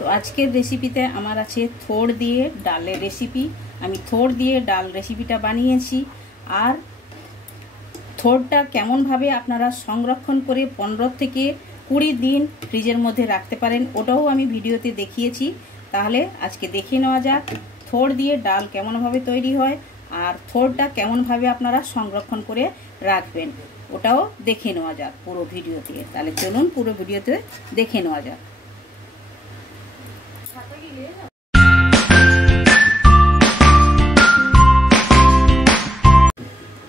তো আজকের রেসিপিতে আমার আছে থোড় দিয়ে ডালের রেসিপি। আমি থোড় দিয়ে ডাল রেসিপিটা বানিয়েছি। আর থোড়টা কেমনভাবে আপনারা সংরক্ষণ করে 15 থেকে 20 দিন ফ্রিজের মধ্যে রাখতে পারেন ওটাও আমি ভিডিওতে দেখিয়েছি। তাহলে আজকে দেখে নেওয়া যাক থোড় দিয়ে ডাল কেমনভাবে তৈরি হয় আর থোড়টা কেমনভাবে আপনারা সংরক্ষণ করে রাখবেন ওটাও দেখে নেওয়া যাক পুরো ভিডিওতে। তাহলে চলুন পুরো ভিডিওতে দেখে নেওয়া যাক।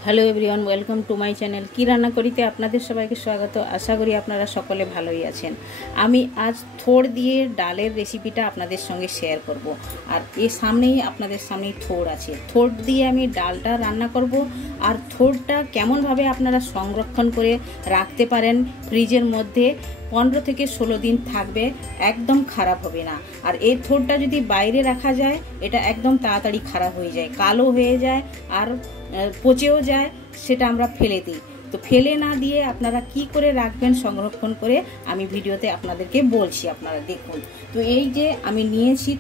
Hello everyone, welcome to my channel. কি রান্না করিতে আপনাদের সবাইকে স্বাগত। আশা করি আপনারা সকলে ভালোই আছেন। আমি আজ থোড় দিয়ে ডালের রেসিপিটা আপনাদের সঙ্গে শেয়ার করব। আর এর সামনেই আপনাদের সামনেই থোড় আছে। থোড় দিয়ে আমি ডালটা রান্না করব। আর থোড়টা কেমনভাবে আপনারা সংরক্ষণ করে রাখতে পারেন ফ্রিজের মধ্যে 15 থেকে 16 দিন থাকবে, একদম খারাপ হবে না। আর এই থোড়টা যদি বাইরে রাখা যায় এটা একদম তাড়াতাড়ি খারাপ হয়ে যায়, কালো হয়ে যায় আর পচেও যায়, সেটা আমরা ফেলে দিই। তো ফেলে না দিয়ে আপনারা কি করে রাখবেন সংরক্ষণ করে আমি ভিডিওতে আপনাদেরকে বলছি, আপনারা দেখুন। তো এই যে আমি নিয়েছি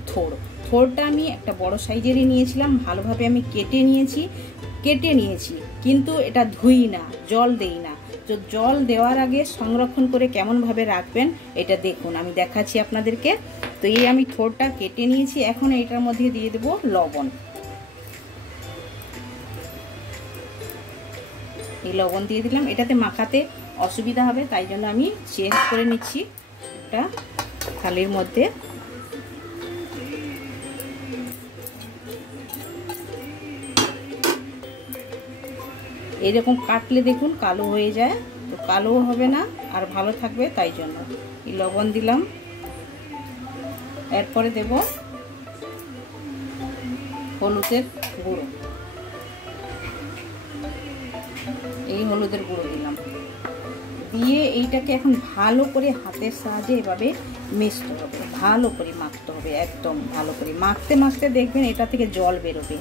থোড়টা আমি একটা বড় সাইজেরই নিয়েছিলাম। ভালোভাবে আমি কেটে নিয়েছি কিন্তু এটা ধুই না, জল দেই না। তো জল দেওয়ার আগে সংরক্ষণ করে কেমনভাবে রাখবেন এটা দেখুন, আমি দেখাচ্ছি আপনাদেরকে। তো এই আমি থোড়টা কেটে নিয়েছি। এখন এটার মধ্যে দিয়ে দেব লবণ। এই লবণ দিয়ে দিলাম। এটাতে মাখাতে অসুবিধা হবে তাই জন্য আমি চেঞ্জ করে নিচ্ছি একটা থালির মধ্যে। এইরকম কাটলে দেখুন কালো হয়ে যায়, তো কালো হবে না আর ভালো থাকবে, তাই জন্য এই লবণ দিলাম। এরপরে দেব হলুদের গুঁড়ো। এই হলুদের গুঁড়ো দিলাম। দিয়ে এইটাকে এখন ভালো করে হাতের সাহায্যে এভাবে মেশতে হবে, ভালো করে মাখতে হবে, একদম ভালো করে মাখতে মাখতে দেখবেন এটা থেকে জল বেরোবে।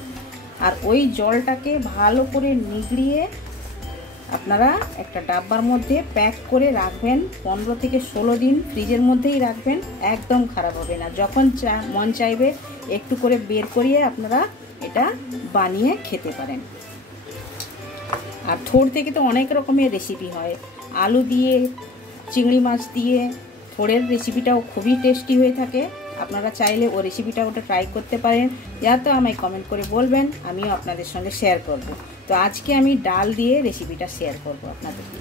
আর ওই জলটাকে ভালো করে নিগড়িয়ে আপনারা একটা ডাব্বার মধ্যে প্যাক করে রাখবেন। 15 থেকে 16 দিন ফ্রিজের মধ্যেই রাখবেন, একদম খারাপ হবে না। যখন মন চাইবে একটু করে বের করিয়ে আপনারা এটা বানিয়ে খেতে পারেন। আর থোড় থেকে তো অনেক রকমের রেসিপি হয়, আলু দিয়ে, চিংড়ি মাছ দিয়ে থোড়ের রেসিপিটাও খুবই টেস্টি হয়ে থাকে। আপনারা চাইলে ও রেসিপিটা ওটা ট্রাই করতে পারেন, যা তো আমায় কমেন্ট করে বলবেন, আমিও আপনাদের সঙ্গে শেয়ার করব। তো আজকে আমি ডাল দিয়ে রেসিপিটা শেয়ার করব আপনাদেরকে,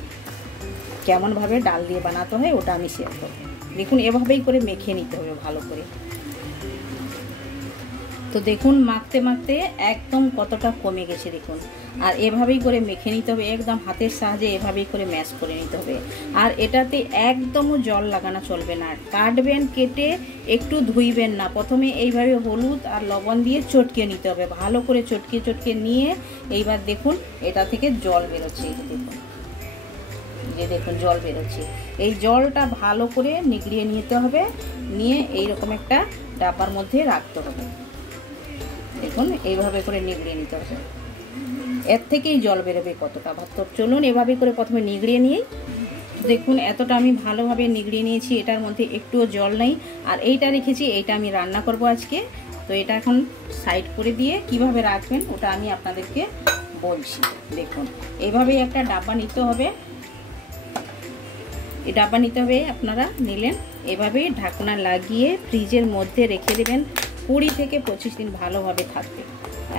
কেমনভাবে ডাল দিয়ে বানাতে হয় ওটা আমি শেয়ার করব। দেখুন এভাবেই করে মেখে নিতে হবে ভালো করে। তো দেখুন মাখতে মাখতে একদম কতটা কমে গেছে দেখুন। আর এভাবেই করে মেখে নিতে হবে, একদম হাতের সাহায্যে এভাবেই করে ম্যাশ করে নিতে হবে। আর এটাতে একদমও জল লাগানো চলবে না। কাটবেন, কেটে একটু ধুইবেন না, প্রথমে এইভাবে হলুদ আর লবণ দিয়ে চটকে নিতে হবে, ভালো করে চটকে নিয়ে এইবার দেখুন এটা থেকে জল বেরোচ্ছে। দেখুন জল বেরোচ্ছে, এই জলটা ভালো করে নিগড়িয়ে নিতে হবে, নিয়ে এইরকম একটা ডাব্বার মধ্যে রাখতে হবে। দেখুন এইভাবে করে নিগড়িয়ে নিতে হবে, এর থেকেই জল বেরোবে কতটা। তো চলুন এভাবে করে প্রথমে নিগড়িয়ে নিই। দেখুন এতটা আমি ভালোভাবে নিগড়িয়ে নিয়েছি, এটার মধ্যে একটুও জল নেই। আর এইটা রেখেছি, এইটা আমি রান্না করব আজকে। তো এটা এখন সাইড করে দিয়ে কিভাবে রাখবেন ওটা আমি আপনাদেরকে বলছি। দেখুন এইভাবেই একটা ডাব্বা নিতে হবে, এই ডাব্বা নিতে হবে। আপনারা নিলেন, এভাবেই ঢাকনা লাগিয়ে ফ্রিজের মধ্যে রেখে দেবেন। 20 থেকে 25 দিন ভালোভাবে থাকবে,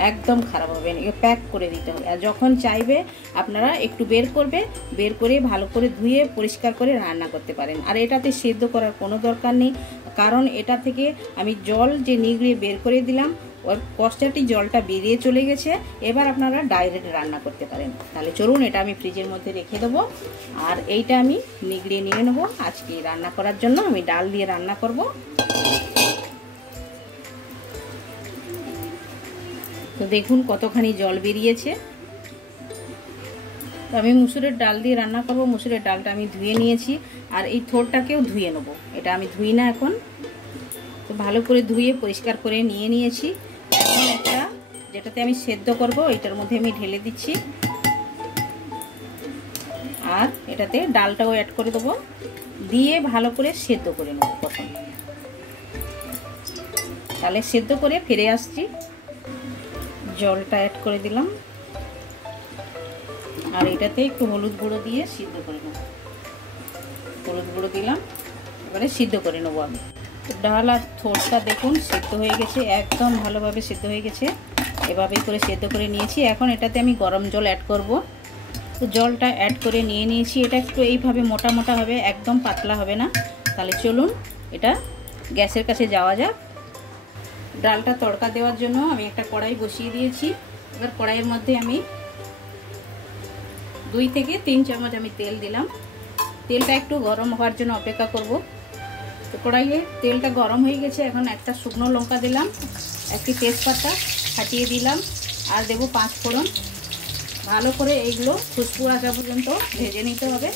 একদম খারাপ হবে না। প্যাক করে দিতে হবে। আর যখন চাইবে আপনারা একটু বের করে ভালো করে ধুয়ে পরিষ্কার করে রান্না করতে পারেন। আর এটাতে সেদ্ধ করার কোনো দরকার নেই, কারণ এটা থেকে আমি জল যে নিগড়িয়ে বের করে দিলাম ওর কষ্টাটি জলটা বেরিয়ে চলে গেছে। এবার আপনারা ডাইরেক্ট রান্না করতে পারেন। তাহলে চলুন এটা আমি ফ্রিজের মধ্যে রেখে দেবো। আর এইটা আমি নিগড়িয়ে নিয়ে নেবো। আজকে রান্না করার জন্য আমি ডাল দিয়ে রান্না করব। তো দেখুন কতখানি জল বেরিয়েছে। তো আমি মুসুরের ডাল দিয়ে রান্না করব। মুসুরের ডালটা আমি ধুয়ে নিয়েছি, আর এই থোড়টাকেও ধুয়ে নেব। এটা আমি ধুই না এখন, তো ভালো করে ধুয়ে পরিষ্কার করে নিয়েছি। এখন একটা যেটাতে আমি সেদ্ধ করব এটার মধ্যে আমি ঢেলে দিচ্ছি। আর এটাতে ডালটাও অ্যাড করে দেবো, দিয়ে ভালো করে সেদ্ধ করে নেব। প্রথম তাহলে সেদ্ধ করে ফিরে আসছি। জলটা অ্যাড করে দিলাম আর এটাতে একটু হলুদ গুঁড়ো দিয়ে সিদ্ধ করে নেব। হলুদ গুঁড়ো দিলাম, এবারে সিদ্ধ করে নেবো আমি। ডাল আর থোড়টা দেখুন সিদ্ধ হয়ে গেছে, একদম ভালোভাবে সিদ্ধ হয়ে গেছে। এভাবেই করে সিদ্ধ করে নিয়েছি। এখন এটাতে আমি গরম জল অ্যাড করব। তো জলটা অ্যাড করে নিয়েছি। এটা একটু এইভাবে মোটা মোটা হবে, একদম পাতলা হবে না। তাহলে চলুন এটা গ্যাসের কাছে যাওয়া যাক। ডালটা তড়কা দেওয়ার জন্য আমি একটা কড়াই বসিয়ে দিয়েছি। এবার কড়াইয়ের মধ্যে আমি 2 থেকে 3 চামচ আমি তেল দিলাম। তেলটা একটু গরম হওয়ার জন্য অপেক্ষা করব। তো কড়াইয়ে তেলটা গরম হয়ে গেছে। এখন একটা শুকনো লঙ্কা দিলাম, একটি তেজপাতা ফাটিয়ে দিলাম আর দেবো 5 ফোড়ন। ভালো করে এইগুলো খুশবু আসা পর্যন্ত ভেজে নিতে হবে।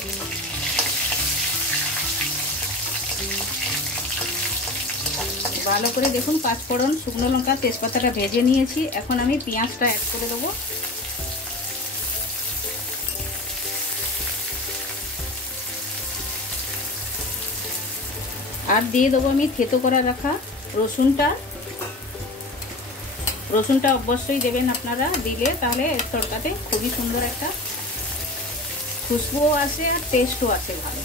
ভালো করে দেখুন 5 ফোড়ন, শুকনো লঙ্কা, তেজপাতাটা ভেজে নিয়েছি। এখন আমি পেঁয়াজটা অ্যাড করে দেবো। আর দিয়ে দেবো আমি থেতো করে রাখা রসুনটা। রসুনটা অবশ্যই দেবেন আপনারা, দিলে তাহলে তরকাতে খুবই সুন্দর একটা খুশবুও আসে আর টেস্টও আসে ভালো।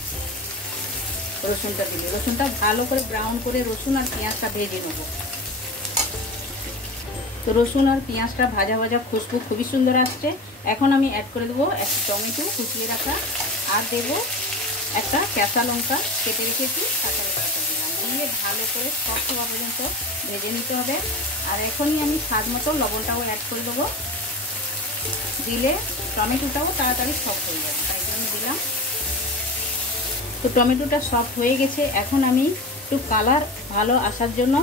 রসুনটা দিলে, রসুনটা ভালো করে ব্রাউন করে রসুন আর পেঁয়াজটা ভেজে নেব। তো রসুন আর পেঁয়াজটা ভাজা ভাজা খুশবু খুবই সুন্দর আসছে। এখন আমি অ্যাড করে দেবো একটা টমেটো কুচিয়ে রাখা আর দেবো একটা কাঁচা লঙ্কা কেটে রেখেছি, কাঁচা লঙ্কাটা দিলাম। দিয়ে ভালো করে সফট হওয়া পর্যন্ত ভেজে নিতে হবে। আর এখনই আমি স্বাদ মতো লবণটাও অ্যাড করে দেবো, দিলে টমেটোটাও তাড়াতাড়ি সফট হয়ে যাবে, তাই জন্য দিলাম। তো টমেটোটা সফট হয়ে গেছে। এখন আমি একটু কালার ভালো আসার জন্য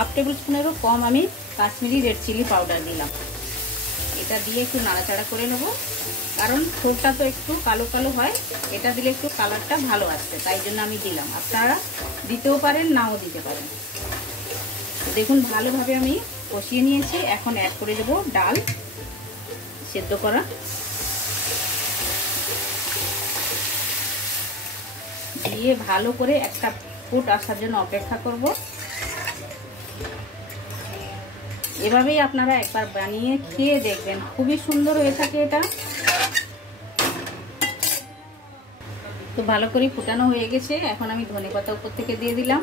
1/2 টেবিল স্পুনেরও কম আমি কাশ্মীরি রেড চিলি পাউডার দিলাম। এটা দিয়ে একটু নাড়াচাড়া করে নেব, কারণ থোড়টা তো একটু কালো কালো হয়, এটা দিলে একটু কালারটা ভালো আসছে, তাই জন্য আমি দিলাম। আপনারা দিতেও পারেন, নাও দিতে পারেন। দেখুন ভালোভাবে আমি কষিয়ে নিয়েছি। এখন অ্যাড করে দেবো ডাল সেদ্ধ করা। দিয়ে ভালো করে একটা ফুট আসার জন্য অপেক্ষা করব। এভাবেই আপনারা একবার বানিয়ে খেয়ে দেখবেন, খুবই সুন্দর হয়ে থাকে এটা। তো ভালো করে ফুটানো হয়ে গেছে। এখন আমি ধনেপাতা উপর থেকে দিয়ে দিলাম,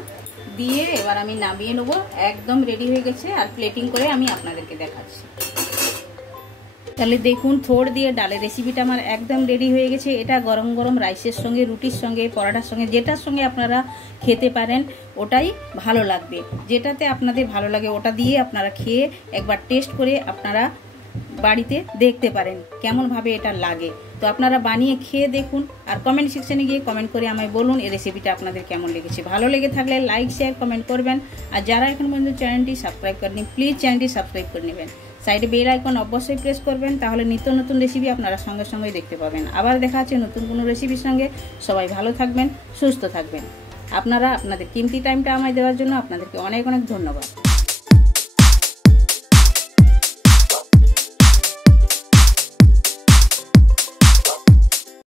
দিয়ে এবার আমি নামিয়ে নেবো। একদম রেডি হয়ে গেছে। আর প্লেটিং করে আমি আপনাদেরকে দেখাচ্ছি। তাহলে দেখুন থোড় দিয়ে ডালের রেসিপিটা আমার একদম রেডি হয়ে গেছে। এটা গরম গরম রাইসের সঙ্গে, রুটির সঙ্গে, পরোটার সঙ্গে, যেটার সঙ্গে আপনারা খেতে পারেন ওটাই ভালো লাগবে। যেটাতে আপনাদের ভালো লাগে ওটা দিয়ে আপনারা খেয়ে একবার টেস্ট করে আপনারা বাড়িতে দেখতে পারেন কেমনভাবে এটা লাগে। তো আপনারা বানিয়ে খেয়ে দেখুন আর কমেন্ট সেকশনে গিয়ে কমেন্ট করে আমায় বলুন এই রেসিপিটা আপনাদের কেমন লেগেছে। ভালো লেগে থাকলে লাইক শেয়ার কমেন্ট করবেন। আর যারা এখন পর্যন্ত চ্যানেলটি সাবস্ক্রাইব করেনি প্লিজ চ্যানেলটি সাবস্ক্রাইব করে নেবেন। সাইডে বেল আইকন অবশ্যই প্রেস করবেন, তাহলে নিত্য নতুন রেসিপি আপনারা সঙ্গে সঙ্গে দেখতে পাবেন। আবার দেখা হচ্ছে নতুন কোনো রেসিপির সঙ্গে। সবাই ভালো থাকবেন, সুস্থ থাকবেন। আপনারা আপনাদের কিমতি টাইমটা আমায় দেওয়ার জন্য আপনাদেরকে অনেক অনেক ধন্যবাদ।